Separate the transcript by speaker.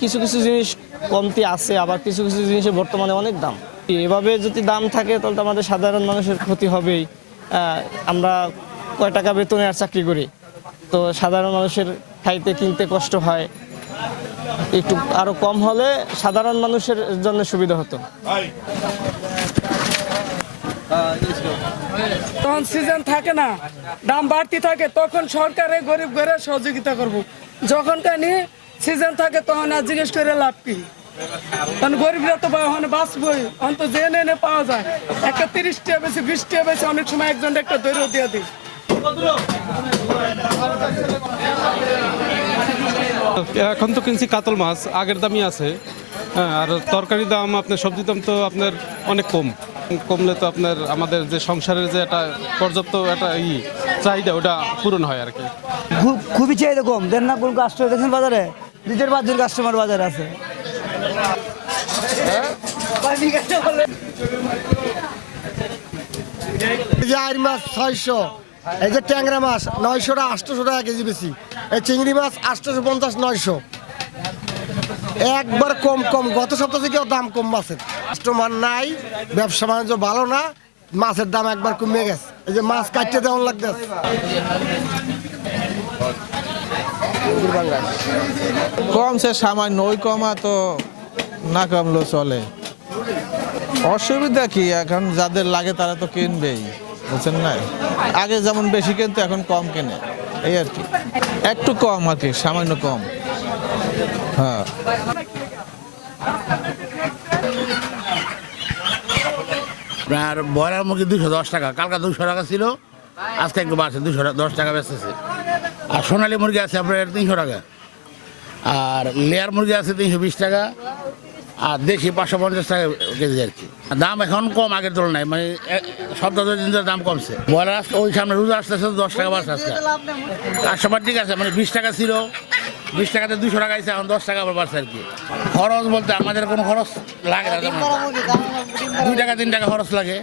Speaker 1: কিছু কিছু জিনিস কমতি আছে, আবার কিছু কিছু জিনিসের বর্তমানে অনেক দাম। এভাবে যদি দাম থাকে, তাহলে তো আমাদের সাধারণ মানুষের ক্ষতি হবেই। আমরা কয় টাকা বেতনে আর চাকরি করি? তো সাধারণ মানুষের খাইতে, কিনতে কষ্ট হয়। একটু আরও কম হলে সাধারণ মানুষের জন্য সুবিধা হতো।
Speaker 2: তখন সিজন থাকে না, দাম বাড়তি থাকে, তখন সরকারে গরিব ঘরে সহযোগিতা করব। যখন কানি সিজন থাকে, তখন আর জিজ্ঞেস করে লাভ কি? গরিবরা তো বাঁচবই অন্ত পাওয়া যায়। একটা বেশি বেশি, অনেক সময় একজন একটা দৈর্ঘ্য দিয়ে দিই।
Speaker 3: এখন তো কিনছি কাতল মাছ, আগের দামই আছে। হ্যাঁ আর তরকারি দাম, আপনার সবজি দাম তো আপনার অনেক কম। কমলে তো আপনার আমাদের যে সংসারের যে একটা পর্যাপ্ত একটা ই চাহিদা ওটা পূরণ হয় আর কি।
Speaker 4: খুব খুবই চাহিদা কম। দেন না কোন কাস্টমার দেখেন বাজারে। নিজের বাজার কাস্টমার বাজারে আছে।
Speaker 5: আইর মাছ ছয়শো এই যে ট্যাংরা মাছ নয়শো টাকা আটশোশো টাকা কেজি বেশি। এই চিংড়ি মাছ আটশোশো পঞ্চাশ নয়শো। একবার কম কম, গত সপ্তাহ থেকেও দাম কম মাছের। কাস্টমার নাই, ব্যবসা বাণিজ্য ভালো না, মাছের দাম একবার কমে গেছে। এই যে মাছ কাটতে দেওয়ান লাগতেছে
Speaker 6: কমছে সামান্য, ওই কমা তো না কমলেও চলে। অসুবিধা কি, এখন যাদের লাগে তারা তো কিনবেই, বুঝছেন না? আগে যেমন বেশি কিনতো, এখন কম কেনে। এই আর কি। একটু কম আর কি, সামান্য কম। হ্যাঁ।
Speaker 7: আপনার ব্রয়লার মুরগি দুশো দশ টাকা, কালকা দুশো টাকা ছিল, আজকে একটু বাড়ছে দুশো দশ টাকা বেচতেছে। আর সোনালী মুরগি আছে আপনার তিনশো টাকা। আর লেয়ার মুরগি আছে তিনশো বিশ টাকা, আর দেশি পাঁচশো পঞ্চাশ টাকা কেজি আর কি। দাম এখন কম, আগের তুলনায় মানে সপ্তাহ দশ দিন ধরে দাম কমছে। ব্রয়লার আজকে ওই সামনে রোজা আসতেছে, দশ টাকা বাড়ছে আজকে। সবার ঠিক আছে মানে বিশ টাকা ছিল বিশ টাকাতে দুশো টাকা আছে এখন দশ টাকা আবার বাড়ছে আর কি। খরচ বলতে আমাদের কোনো খরচ লাগে না দুই টাকা, তিন টাকা খরচ লাগে।